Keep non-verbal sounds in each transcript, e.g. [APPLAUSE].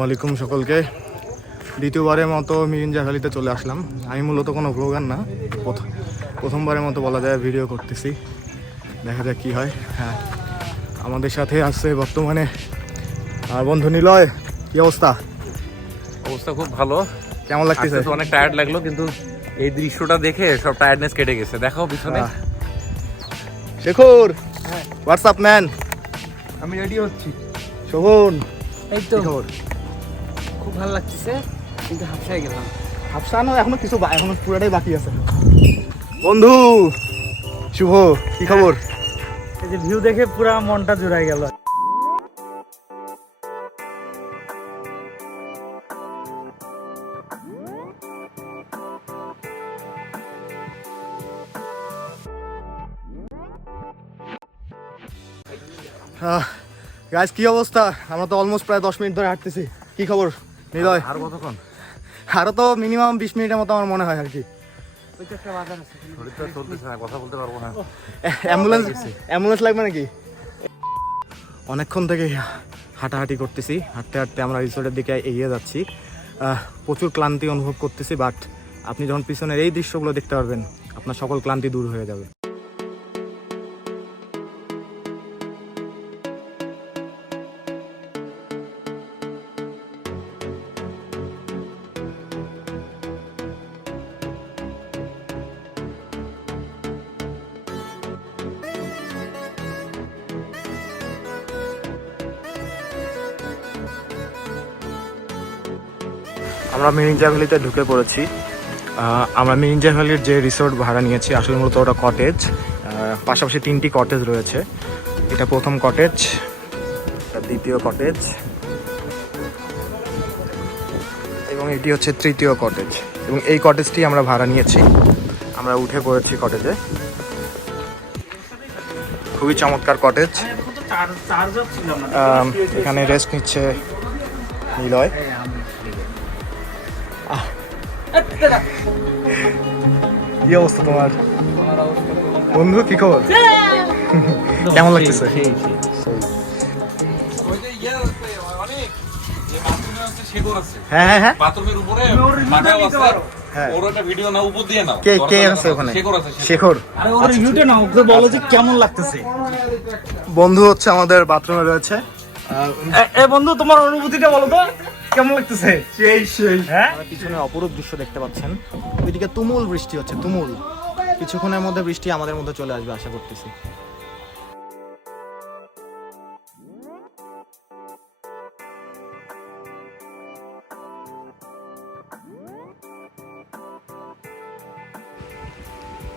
আসসালামু আলাইকুম সকলকে। দ্বিতীয়বারের মতো মিরিঞ্জা ভ্যালিতে চলে আসলাম। আমি মূলত কোনো ব্লগার না প্রথম প্রথমবারের মতো বলা যায় ভিডিও করতেছি। দেখা যাক কী হয়। হ্যাঁ আমাদের সাথে আসছে বর্তমানে বন্ধু নিলয় কী অবস্থা? অবস্থা খুব ভালো। কেমন লাগতেছে? অনেক টায়ার্ড লাগল কিন্তু এই দৃশ্যটা দেখে সব টায়ার্ডনেস কেটে গেছে। দেখো পিছনে। শেখর হোয়াটসঅ্যাপ ম্যান আমি রেডি হচ্ছি। শোভন এই তো। খুব ভালো লাগতেছে কিন্তু হাফসায় গেলাম। হাফসানো এখনও কিছু বা- এখনও পুরাটাই বাকি আছে। বন্ধু শুভ কি খবর? এই যে ভিউ দেখে পুরা মনটা জুড়াই গেল। গাইজ কি অবস্থা? আমরা তো অলমোস্ট প্রায় দশ মিনিট ধরে হাঁটতেছি। কি খবর? আর কতক্ষণ? আরও তো মিনিমাম বিশ মিনিটের মতো আমার মনে হয় আর কি। অ্যাম্বুলেন্স অ্যাম্বুলেন্স লাগবে নাকি? অনেকক্ষণ থেকে হাঁটাহাঁটি করতেছি। হাঁটতে হাঁটতে আমরা রিসোর্টের দিকে এগিয়ে যাচ্ছি। প্রচুর ক্লান্তি অনুভব করতেছি বাট আপনি যখন পিছনের এই দৃশ্যগুলো দেখতে পারবেন আপনার সকল ক্লান্তি দূর হয়ে যাবে। আমরা মিরিঞ্জা ভ্যালিতে ঢুকে পড়েছি। আমরা মিরিঞ্জা ভ্যালির যে রিসোর্ট ভাড়া নিয়েছি আসলে মূলত ওটা কটেজ পাশাপাশি তিনটি কটেজ রয়েছে। এটা প্রথম কটেজ দ্বিতীয় কটেজ এবং এটি হচ্ছে তৃতীয় কটেজ এবং এই কটেজটি আমরা ভাড়া নিয়েছি। আমরা উঠে পড়েছি কটেজে খুবই চমৎকার কটেজ এখানে রেস্ট নিচ্ছে নিলয়। কি অবস্থা তোমার? বন্ধু কি খবর? [LAUGHS] কেমন লাগতেছে? হ্যাঁ হ্যাঁ হ্যাঁ। বাথরুমের উপরে মাথায় আছে হ্যাঁ। ওর একটা ভিডিও না উপর দিয়ে নাও। কে কে আছে ওখানে? শেখর আছে শেখর। আরে ওর রিভিউটা নাও ওকে বলো যে কেমন লাগতেছে। বন্ধু হচ্ছে আমাদের বাথরুমে রয়েছে। এ বন্ধু তোমার অনুভূতিটা বলো তো। কেমন লাগতেছে? সেই সেই। হ্যাঁ? পিছনে অপরূপ দৃশ্য দেখতে পাচ্ছেন। ওইদিকে তুমুল বৃষ্টি হচ্ছে তুমুল। কিছুক্ষণের মধ্যে বৃষ্টি আমাদের মধ্যে চলে আসবে আশা করতেছি।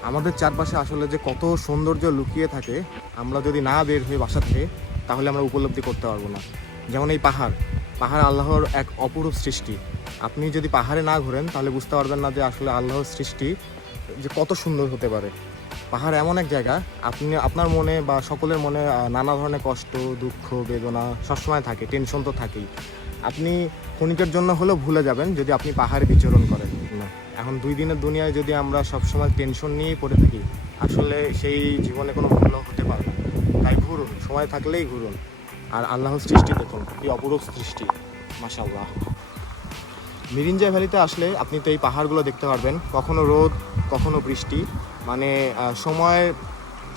আমাদের চারপাশে আসলে যে কত সৌন্দর্য লুকিয়ে থাকে আমরা যদি না বের হয়ে বাসা থেকে তাহলে আমরা উপলব্ধি করতে পারব না। যেমন এই পাহাড়। পাহাড় আল্লাহর এক অপরূপ সৃষ্টি। আপনি যদি পাহাড়ে না ঘোরেন, তাহলে বুঝতে পারবেন না যে আসলে আল্লাহর সৃষ্টি যে কত সুন্দর হতে পারে। পাহাড় এমন এক জায়গা, আপনি, আপনার মনে বা সকলের মনে নানা ধরনের কষ্ট, দুঃখ, বেদনা সবসময় থাকে টেনশন তো থাকেই। আপনি ক্ষণিকের জন্য হলেও ভুলে যাবেন যদি আপনি পাহাড়ে বিচরণ করেন। এখন দুই দিনের দুনিয়ায় যদি আমরা সবসময় টেনশন নিয়েই পড়ে থাকি, আসলে সেই জীবনে কোনো মূল্য হতে পারে না। তাই ঘুরুন, সময় থাকলেই ঘুরুন। আর আল্লাহর সৃষ্টি দেখুন। এই অপরূপ সৃষ্টি, মাশাআল্লাহ। মিরিঞ্জা ভ্যালিতে আসলে আপনি তো এই পাহাড়গুলো দেখতে পারবেন। কখনো রোদ, কখনো বৃষ্টি। মানে সময়ের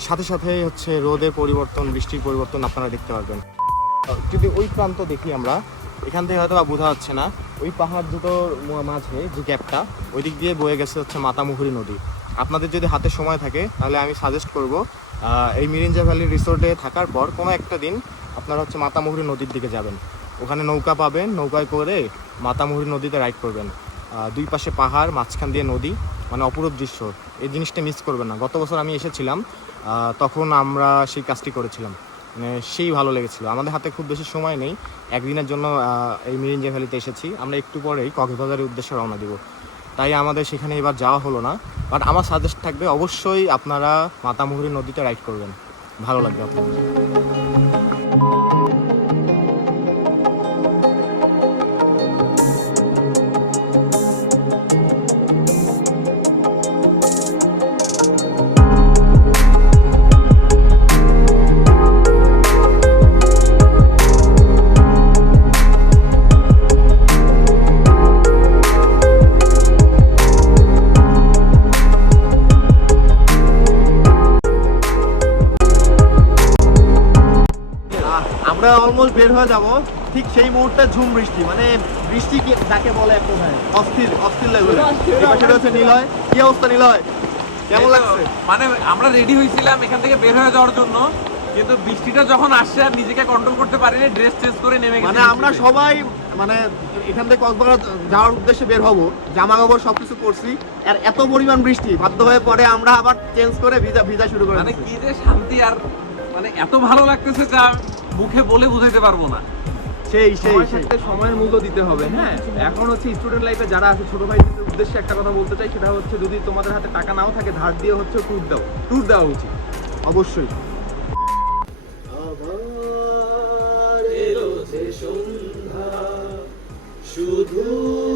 সাথে সাথে হচ্ছে রোদের পরিবর্তন, বৃষ্টির পরিবর্তন আপনারা দেখতে পারবেন। যদি ওই প্রান্ত দেখি আমরা, এখান থেকে হয়তো বা বোঝা যাচ্ছে না। ওই পাহাড় দুটোর মাঝে যে গ্যাপটা ওই দিক দিয়ে বয়ে গেছে হচ্ছে মাতামুহুরি নদী। আপনাদের যদি হাতে সময় থাকে, তাহলে আমি সাজেস্ট করব এই মিরিঞ্জা ভ্যালি রিসোর্টে থাকার পর কোনো একটা দিন আপনারা হচ্ছে মাতামুহুরি নদীর দিকে যাবেন। ওখানে নৌকা পাবেন, নৌকায় করে মাতামুহুরি নদীতে রাইড করবেন। দুই পাশে পাহাড়, মাঝখান দিয়ে নদী মানে অপরূপ দৃশ্য। এই জিনিসটা মিস করবেন না। গত বছর আমি এসেছিলাম তখন আমরা সেই কাজটি করেছিলাম। মানে সেই ভালো লেগেছিলো। আমাদের হাতে খুব বেশি সময় নেই। একদিনের জন্য এই মিরিঞ্জা ভ্যালিতে এসেছি। আমরা একটু পরেই কক্সবাজারের উদ্দেশ্যে রওনা দিব। তাই আমাদের সেখানে এবার যাওয়া হলো না। বাট আমার সাজেস্ট থাকবে অবশ্যই আপনারা মাতামুহুরি নদীতে রাইড করবেন। ভালো লাগবে আপনাদের। আমরা অলমোস্ট বের হয়ে যাব। ঠিক সেই মুহূর্তে ঝুম বৃষ্টি মানে বৃষ্টি কি যাকে বলে এক কথায়? অস্থির অস্থির সেটা হচ্ছে নিলয়। কি অবস্থা নিলয়? কেমন লাগছে? মানে আমরা রেডি হয়েছিলাম এখান থেকে বের হয়ে যাওয়ার জন্য কিন্তু বৃষ্টিটা যখন আসছে আর নিজেকে কন্ট্রোল করতে পারিনি ড্রেস চেঞ্জ করে নেমে মানে আমরা সবাই মানে এখান থেকে কক্সবাজার যাওয়ার উদ্দেশ্যে বের হব জামা কাপড় সবকিছু করছি আর এত পরিমাণ বৃষ্টি বাধ্য হয়ে পরে আমরা আবার চেঞ্জ করে ভিজা ভিজা শুরু করে মানে। কি যে শান্তি আর মানে এত ভালো লাগতেছে যা মুখে বলে বুঝাইতে পারব না। সেই সেই থাকতে সময়ের মূল্য দিতে হবে হ্যাঁ? এখন হচ্ছে স্টুডেন্ট লাইফে যারা আছে ছোট ভাইদের উদ্দেশ্যে একটা কথা বলতে চাই সেটা হচ্ছে যদি তোমাদের হাতে টাকা নাও থাকে ধার দিয়ে হচ্ছে ট্যুর দাও। ট্যুর দেওয়া উচিত অবশ্যই। চলো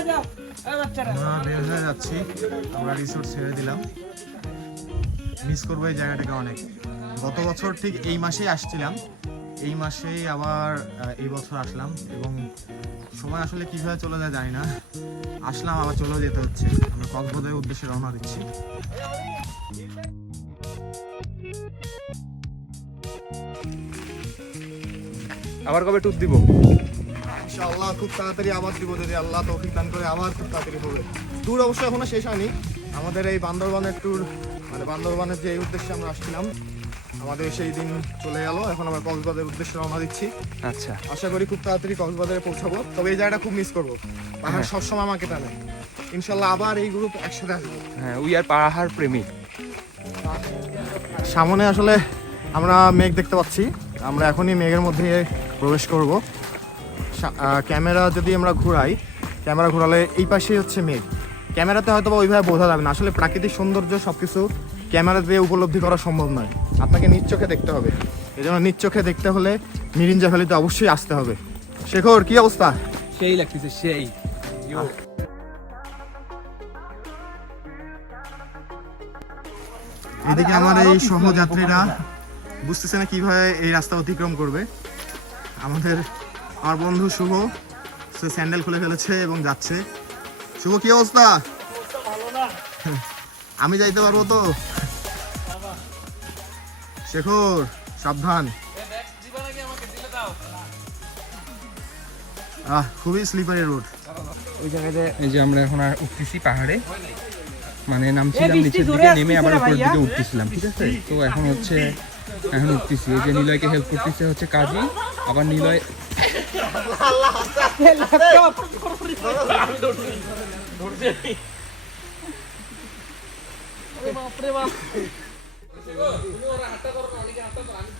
আমরা বের হয়ে যাচ্ছি। আমরা রিসোর্ট ছেড়ে দিলাম। মিস করব এই জায়গাটাকে অনেক। গত বছর ঠিক এই মাসেই আসছিলাম। এই মাসেই আবার এই বছর আসলাম এবং সময় আসলে কীভাবে চলে যায় জানি না। আসলাম, আবার চলেও যেতে হচ্ছে। আমরা কক্সবাজারের উদ্দেশ্যে রওনা দিচ্ছি। আবার কবে ট্যুর দিব? ইনশাআল্লাহ খুব তাড়াতাড়ি আবার দিব যদি আল্লাহ তৌফিক দান করে আবার খুব তাড়াতাড়ি হবে। ট্যুর অবশ্য এখনও শেষ হয়নি। আমাদের এই বান্দরবানের ট্যুর মানে বান্দরবানের যে এই উদ্দেশ্যে আমরা আসছিলাম আমাদের সেই দিন চলে গেল। এখন আমরা কক্সবাজারের উদ্দেশ্যে রওনা দিচ্ছি। আচ্ছা। আশা করি খুব তাড়াতাড়ি কক্সবাজারে পৌঁছাবো। তবে এই জায়গাটা খুব মিস করব। পাহাড় সবসময় আমাকে টানে। ইনশাল্লাহ আবার এই গ্রুপ একসাথে আসব। হ্যাঁ উই আর পাহাড় প্রেমিক সামনে আসলে আমরা মেঘ দেখতে পাচ্ছি। আমরা এখনই মেঘের মধ্যে প্রবেশ করব। ক্যামেরা যদি আমরা ঘোরাই ক্যামেরা ঘোরালে এই পাশেই হচ্ছে মেঘ। ক্যামেরাতে হয়তো বা ওইভাবে বোঝা যাবে না। আসলে প্রাকৃতিক সৌন্দর্য সব কিছু ক্যামেরা দিয়ে উপলব্ধি করা সম্ভব নয়। আপনাকে নিজ চোখে দেখতে হবে। এই জন্য নিজ চোখে দেখতে হলে মিরিঞ্জা ভ্যালিতে অবশ্যই আসতে হবে। শেখর কি অবস্থা? সেই লাগতেছে সেই। এদিকে আমার এই সহযাত্রীরা বুঝতেছে না কীভাবে এই রাস্তা অতিক্রম করবে। আমাদের আমার বন্ধু শুভ। সে স্যান্ডেল খুলে ফেলেছে এবং যাচ্ছে। শুভ কি অবস্থা? আমি যাইতে পারব তো? শেখর সাবধান। আহ খুবই স্লিপারি রোড এই যে আমরা এখন আর উঠতেছি পাহাড়ে। মানে নামছিলাম নিচের দিকে নেমে আবার উপরের দিকে উঠতেছিলাম ঠিক আছে? তো এখন হচ্ছে এখন উঠতেছি। এই যে নিলয়কে হেল্প করতেছে হচ্ছে কাজী। আবার নিলয়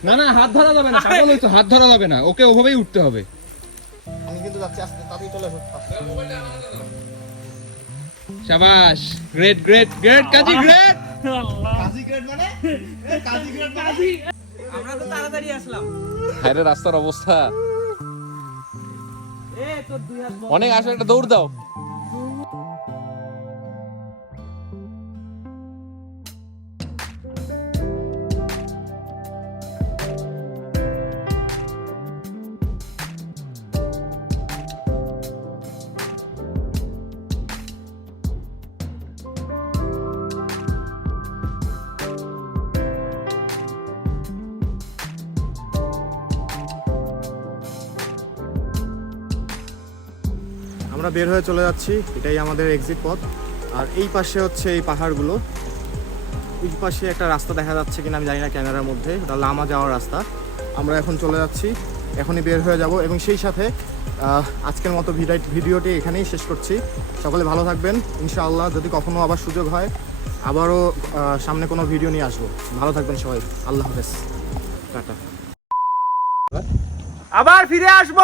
না না হাত ধরা যাবে না পাগল হইতো হাত ধরা যাবে না ওকে ওভাবেই উঠতে হবে। আমি কিন্তু যাচ্ছি আস্তে তাড়াতাড়ি চলে আসো। শাবাশ great great great Kazi great Kazi grade মানে? কাজী গ্রেড মানে? বাইরের রাস্তার অবস্থা। অনেক আসো একটা দৌড় দাও। আমরা বের হয়ে চলে যাচ্ছি। এটাই আমাদের এক্সিট পথ। আর এই পাশে হচ্ছে এই পাহাড়গুলো। এই পাশে একটা রাস্তা দেখা যাচ্ছে কিনা আমি জানি না ক্যামেরার মধ্যে। ওটা লামা যাওয়ার রাস্তা। আমরা এখন চলে যাচ্ছি। এখনই বের হয়ে যাব এবং সেই সাথে আজকের মতো ভিডিও ভিডিওটি এখানেই শেষ করছি। সকলে ভালো থাকবেন। ইনশাআল্লাহ যদি কখনো আবার সুযোগ হয় আবারও সামনে কোনো ভিডিও নিয়ে আসব। ভালো থাকবেন সবাই। আল্লাহ হাফেজ। টাটা। আবার ফিরে আসব!